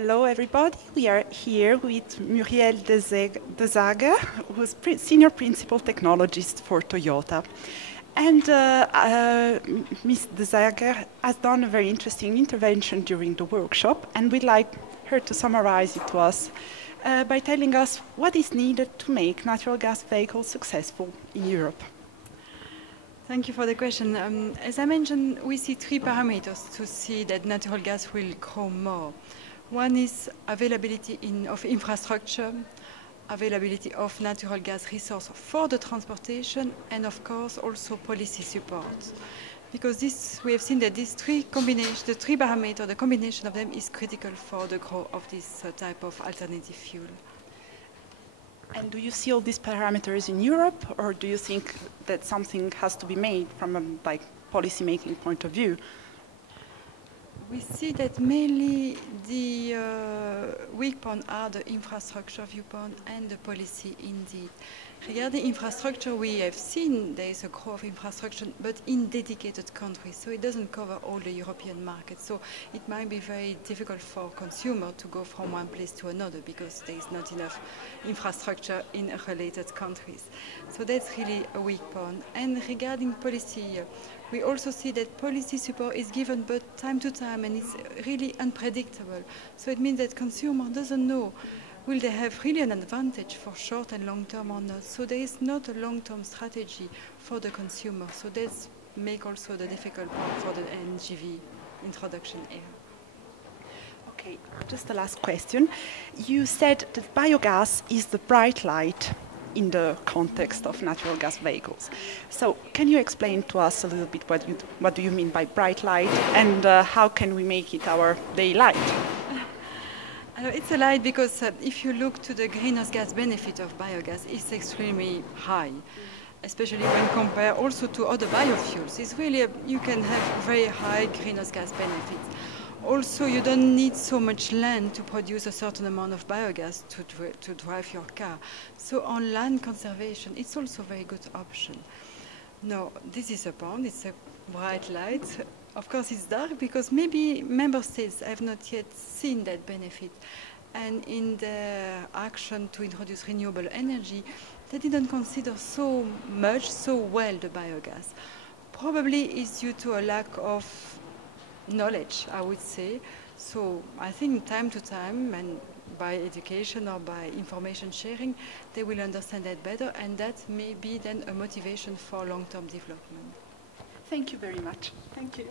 Hello, everybody. We are here with Muriel Desaeger, who's Senior Principal Technologist for Toyota. And Ms. Desaeger has done a very interesting intervention during the workshop, and we'd like her to summarize it to us by telling us what is needed to make natural gas vehicles successful in Europe. Thank you for the question. As I mentioned, we see three parameters to see that natural gas will grow more. One is availability of infrastructure, availability of natural gas resource for the transportation, and of course also policy support. Because we have seen that these three combinations, the three parameters, the combination of them is critical for the growth of this type of alternative fuel. And do you see all these parameters in Europe, or do you think that something has to be made from a policy-making point of view? We see that mainly the weak point are the infrastructure viewpoint and the policy indeed. Regarding infrastructure, we have seen there is a growth of infrastructure, but in dedicated countries, so it doesn't cover all the European markets. So it might be very difficult for consumers to go from one place to another because there is not enough infrastructure in related countries. So that's really a weak point. And regarding policy, we also see that policy support is given but time to time, and it's really unpredictable. So it means that consumer doesn't know will they have really an advantage for short and long term or not. So there is not a long-term strategy for the consumer. So that's make also the difficult part for the NGV introduction era. Okay, just the last question. You said that biogas is the bright light in the context of natural gas vehicles. So can you explain to us a little bit what do you mean by bright light, and how can we make it our daylight? It's a light because if you look to the greenhouse gas benefit of biogas, it's extremely high, especially when compared also to other biofuels. It's really, you can have very high greenhouse gas benefits. Also, you don't need so much land to produce a certain amount of biogas to drive your car. So on land conservation, it's also a very good option. Now, this is a point, it's a bright light. Of course, it's dark because maybe member states have not yet seen that benefit. And in their action to introduce renewable energy, they didn't consider so well the biogas. Probably it's due to a lack of knowledge, I would say. So I think time to time, and by education or by information sharing, they will understand that better, and that may be then a motivation for long-term development. Thank you very much. Thank you.